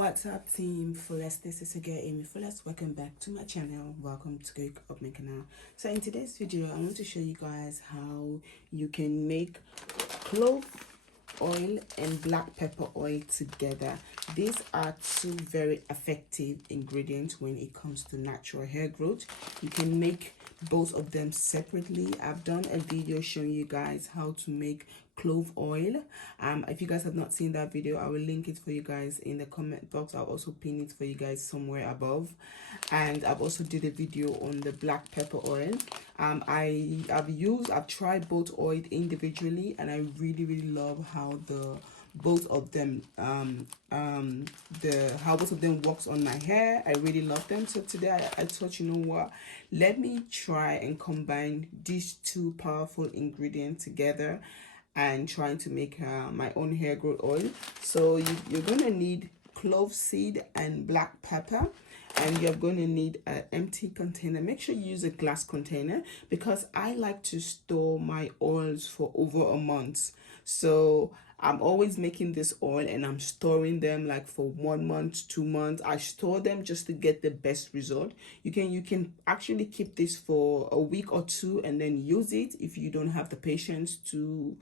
What's up, team Fullest? This is again Amy Fullest. Welcome back to my channel. Welcome to go up my canal. So in today's video, I want to show you guys how you can make clove oil and black pepper oil together. These are two very effective ingredients when it comes to natural hair growth. You can make both of them separately. I've done a video showing you guys how to make clove oil. If you guys have not seen that video, I will link it for you guys in the comment box. I'll also pin it for you guys somewhere above. And I've also did a video on the black pepper oil. I've tried both oil individually, and I really love how both of them works on my hair. I really love them. So today I thought, you know what, let me try and combine these two powerful ingredients together and trying to make my own hair growth oil. So you're gonna need clove seed and black pepper, and you're going to need an empty container. Make sure you use a glass container because I like to store my oils for over a month. So I'm always making this oil and I'm storing them like for 1 month, 2 months. I store them just to get the best result. You can actually keep this for a week or two and then use it if you don't have the patience to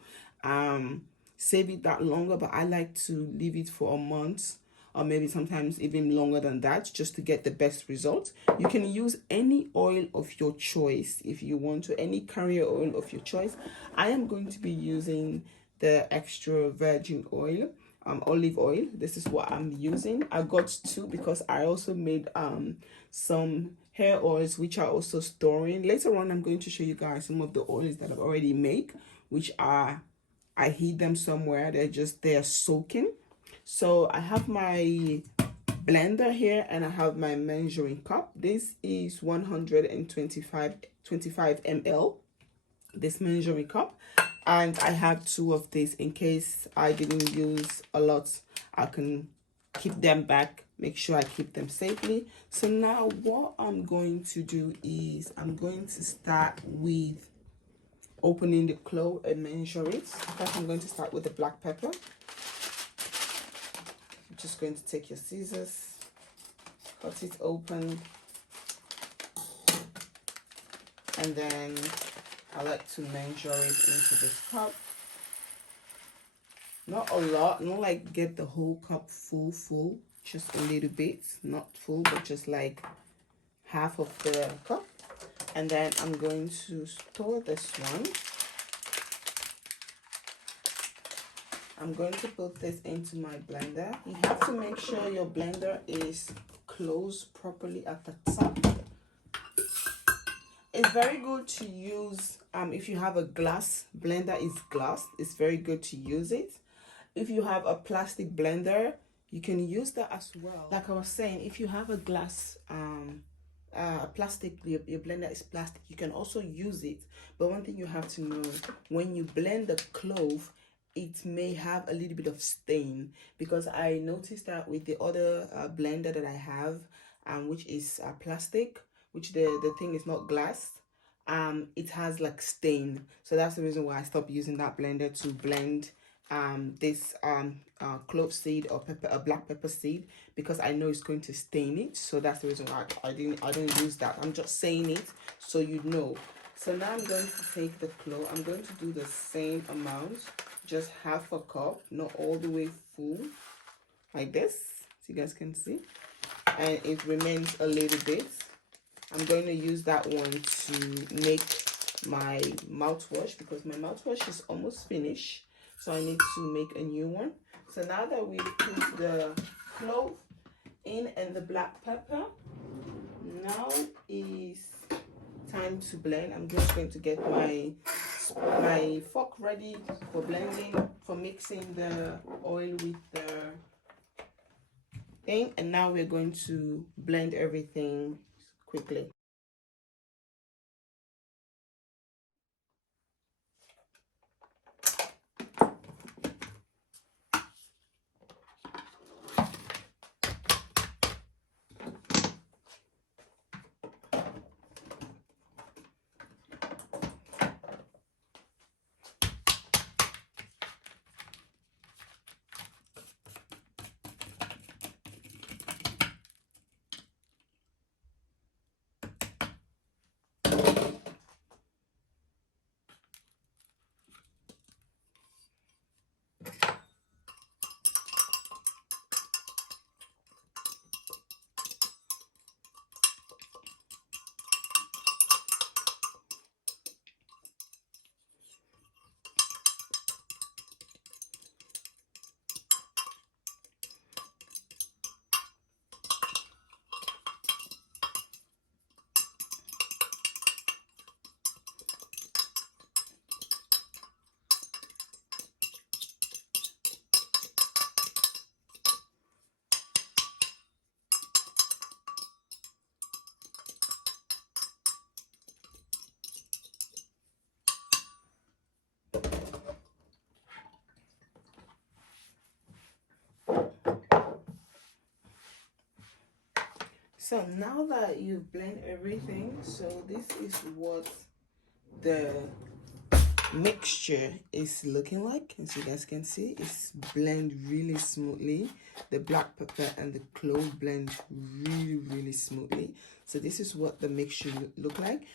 save it that longer. But I like to leave it for a month, or maybe sometimes even longer than that, just to get the best results. You can use any oil of your choice if you want to, any carrier oil of your choice. I am going to be using the extra virgin oil, olive oil. This is what I'm using. I got two because I also made some hair oils which are also storing. Later on, I'm going to show you guys some of the oils that I've already made, which are, I heat them somewhere. They're soaking. So I have my blender here and I have my measuring cup. This is 125 ml, this measuring cup. And I have two of these in case I didn't use a lot. I can keep them back, make sure I keep them safely. So now what I'm going to do is I'm going to start with opening the clove and measure it. First, I'm going to start with the black pepper. Just going to take your scissors, cut it open, and then I like to measure it into this cup. Not a lot, not like get the whole cup full, just a little bit, not full, but just like half of the cup. And then I'm going to store this one. I'm going to put this into my blender. You have to make sure your blender is closed properly at the top. It's very good to use, if you have a glass blender, is glass, it's very good to use it. If you have a plastic blender, you can use that as well. Like I was saying, if you have a glass, plastic, your blender is plastic, you can also use it. But one thing you have to know, when you blend the clove, it may have a little bit of stain, because I noticed that with the other blender that I have, which is plastic, which the thing is not glass, it has like stain. So that's the reason why I stopped using that blender to blend this clove seed or black pepper seed, because I know it's going to stain it. So that's the reason why I didn't use that. I'm just saying it so you know. So now I'm going to take the clove. I'm going to do the same amount, just half a cup, not all the way full, like this, so you guys can see. And it remains a little bit. I'm going to use that one to make my mouthwash, because my mouthwash is almost finished. So I need to make a new one. So now that we put the clove in and the black pepper, now is time to blend. I'm just going to get my fork ready for blending, for mixing the oil with the thing. And now we're going to blend everything quickly. So now that you've blended everything, so this is what the mixture is looking like. As you guys can see, it's blend really smoothly. The black pepper and the clove blend really smoothly. So this is what the mixture look like.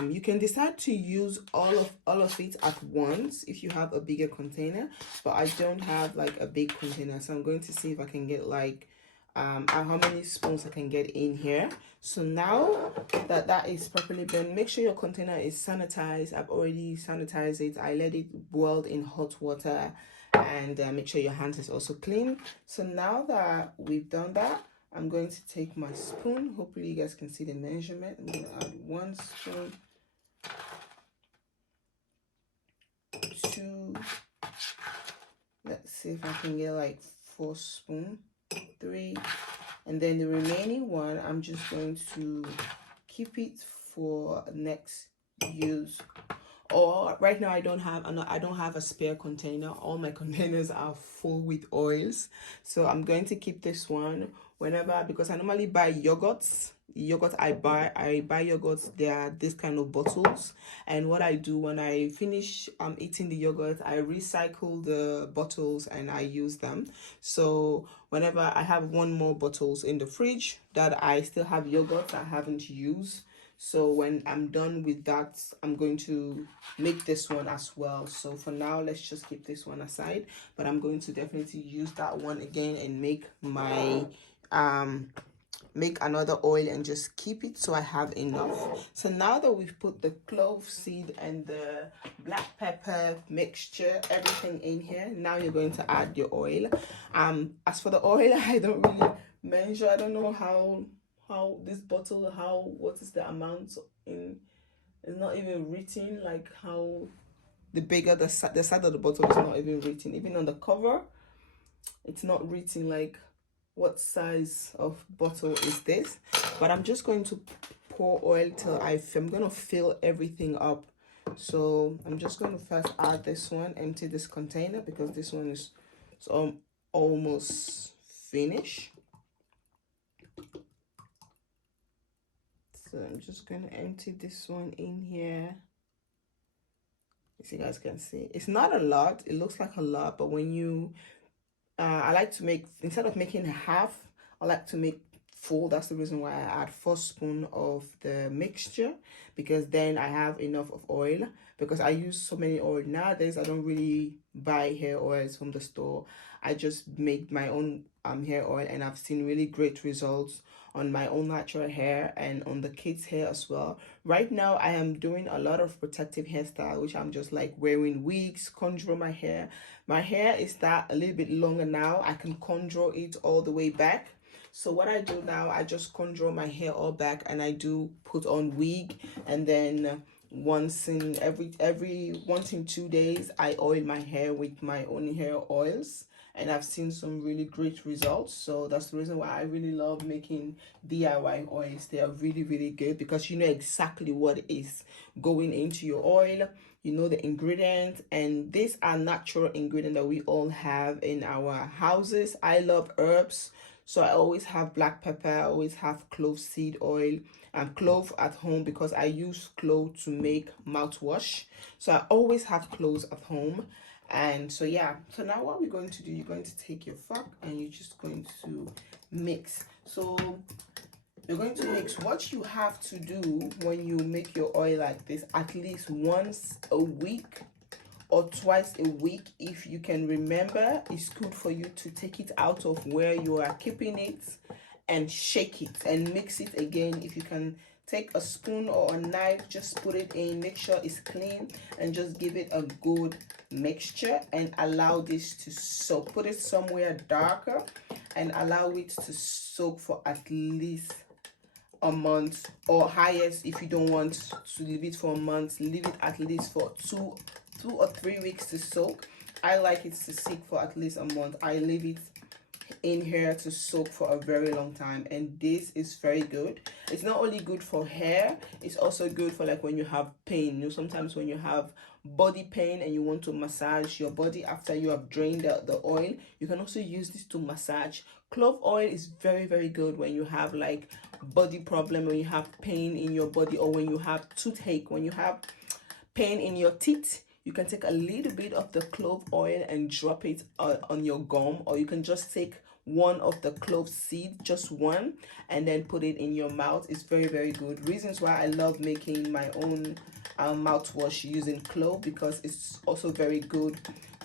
You can decide to use all of it at once if you have a bigger container, but I don't have like a big container, so I'm going to see if I can get like how many spoons I can get in here. So now that that is properly blended, make sure your container is sanitized. I've already sanitized it. I let it boil in hot water, and make sure your hands is also clean. So now that we've done that, I'm going to take my spoon. Hopefully you guys can see the measurement. I'm going to add 1 spoon, 2, let's see if I can get like 4 spoons, 3, and then the remaining one I'm just going to keep it for next use. Or right now I don't have a spare container. All my containers are full with oils, so I'm going to keep this one whenever, because I normally buy yogurts. I buy yogurts. They are this kind of bottles, and what I do when I finish eating the yogurt, I recycle the bottles and I use them. So whenever I have one more bottles in the fridge that I still have yogurts I haven't used, so when I'm done with that, I'm going to make this one as well. So for now, let's just keep this one aside, but I'm going to definitely use that one again and make my make another oil and just keep it so I have enough. So now that we've put the clove seed and the black pepper mixture, everything in here, now you're going to add your oil. As for the oil, I don't really measure. I don't know how this bottle, what is the amount in, it's not even written, like how the bigger the side of the bottle is not even written. Even on the cover, it's not written like what size of bottle is this. But I'm just going to pour oil till I'm going to fill everything up. So I'm just going to first add this one, empty this container, because this one is almost finished. So I'm just going to empty this one in here. As you guys can see, it's not a lot. It looks like a lot, but when you I like to make, instead of making half, I like to make full. That's the reason why I add 4 spoons of the mixture, because then I have enough of oil. Because I use so many oil nowadays, I don't really buy hair oils from the store. I just make my own hair oil, and I've seen really great results on my own natural hair and on the kids' hair as well. Right now I am doing a lot of protective hairstyle, which I'm just like wearing wigs, contour my hair. My hair is that a little bit longer now. I can contour it all the way back. So what I do now, I just contour my hair all back, and I do put on wig, and then once in 2 days I oil my hair with my own hair oils, and I've seen some really great results. So that's the reason why I really love making DIY oils. They are really good, because you know exactly what is going into your oil. You know the ingredients, and these are natural ingredients that we all have in our houses. I love herbs, so I always have black pepper. I always have clove seed oil and clove at home, because I use clove to make mouthwash. So I always have cloves at home. And so yeah, so now what we're going to do, you're going to take your fork and you're just going to mix. So you're going to mix. What you have to do when you make your oil like this, at least once a week or twice a week, if you can remember, it's good for you to take it out of where you are keeping it and shake it and mix it again. If you can take a spoon or a knife, just put it in, make sure it's clean, and just give it a good mixture and allow this to soak. Put it somewhere darker and allow it to soak for at least a month, or highest, if you don't want to leave it for a month, leave it at least for 2 or 3 weeks to soak. I like it to sit for at least a month. I leave it in here to soak for a very long time, and this is very good. It's not only good for hair, it's also good for like when you have pain. You know, sometimes when you have body pain and you want to massage your body after you have drained the oil, you can also use this to massage. Clove oil is very, very good when you have like body problem, when you have pain in your body, or when you have toothache, when you have pain in your teeth. You can take a little bit of the clove oil and drop it on your gum, or you can just take one of the clove seed, just one, and then put it in your mouth. It's very, very good. Reasons why I love making my own mouthwash using clove, because it's also very good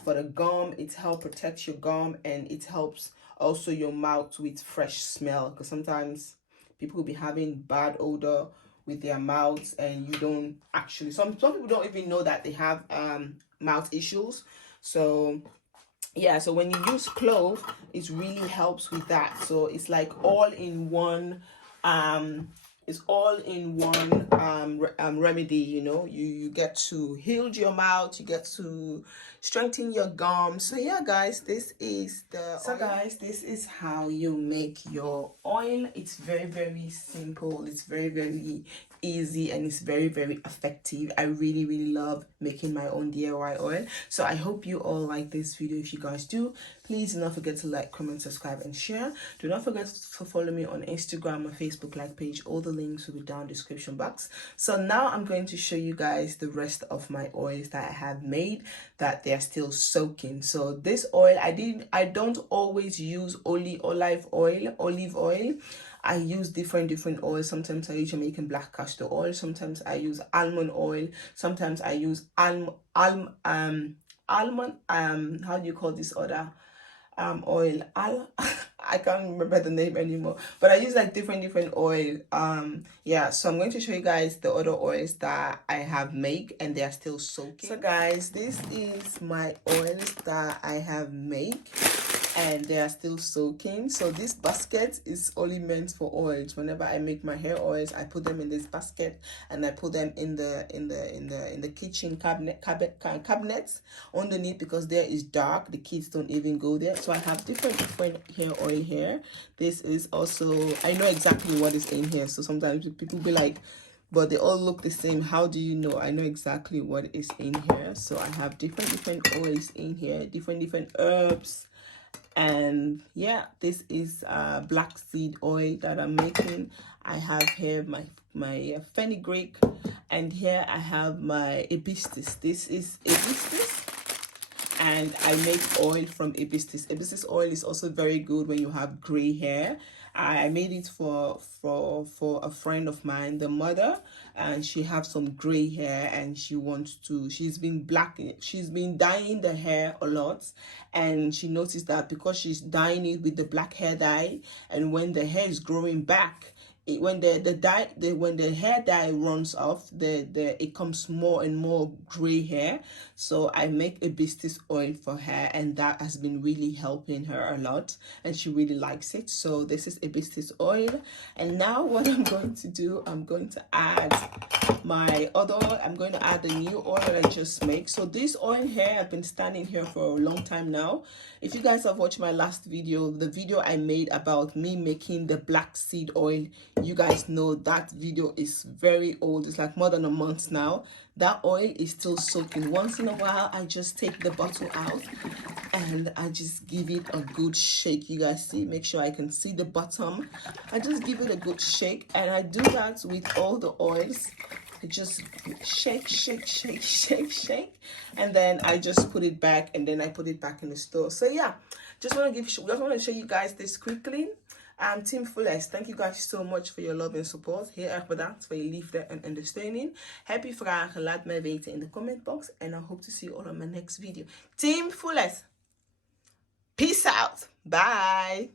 for the gum. It helps protect your gum, and it helps also your mouth with fresh smell, because sometimes people will be having bad odor with their mouths, and you don't actually, some people don't even know that they have mouth issues. So yeah, so when you use clove, it really helps with that. So it's like all in one it's all in one remedy. You know, you get to heal your mouth, you get to strengthen your gums. So yeah guys, this is the oil. Guys, this is how you make your oil. It's very, very simple, it's very, very easy, and it's very, very effective. I really, really love making my own DIY oil. So I hope you all like this video. If you guys do, please do not forget to like, comment, subscribe, and share. Do not forget to follow me on Instagram or Facebook like page. All the links will be down in the description box. So now I'm going to show you guys the rest of my oils that I have made, that they're still soaking. So this oil, I don't always use only olive oil. I use different oils. Sometimes I use Jamaican black castor oil, sometimes I use almond oil, sometimes I use almond how do you call this other oil? I can't remember the name anymore, but I use like different oil. Yeah, so I'm going to show you guys the other oils that I have made, and they are still soaking. So guys, this is my oils that I have made, and they are still soaking. So this basket is only meant for oils. Whenever I make my hair oils, I put them in this basket, and I put them in the kitchen cabinets underneath, because there is dark, the kids don't even go there. So I have different hair oil here. This is also, I know exactly what is in here. So sometimes people be like, but they all look the same, how do you know? I know exactly what is in here. So I have different oils in here, different herbs. And yeah, this is black seed oil that I'm making. I have here my fenugreek, and here I have my hibiscus. This is hibiscus, and I make oil from hibiscus. Hibiscus oil is also very good when you have gray hair. I made it for a friend of mine, the mother, and she has some gray hair, and she's been dyeing the hair a lot, and she noticed that because she's dyeing it with the black hair dye, and when the hair is growing back, when the hair dye runs off, it comes more and more gray hair. So I make a hibiscus oil for her, and that has been really helping her a lot, and she really likes it. So this is hibiscus oil. And now what I'm going to do, I'm going to add my other oil. I'm going to add the new oil that I just made. So this oil here, I've been standing here for a long time now. If you guys have watched my last video, the video I made about me making the black seed oil, you guys know that video is very old. It's like more than a month now. That oil is still soaking. Once in a while, I just take the bottle out and I just give it a good shake. You guys see, make sure I can see the bottom. I just give it a good shake, and I do that with all the oils. I just shake, and then I just put it back, and then I put it back in the store. So yeah, just want to show you guys this quickly. Team Fullest, thank you guys so much for your love and support. Heel erg bedankt voor je liefde en ondersteuning. Heb je vragen, laat mij weten in de comment box. And I hope to see you all on my next video. Team Fullest, peace out. Bye.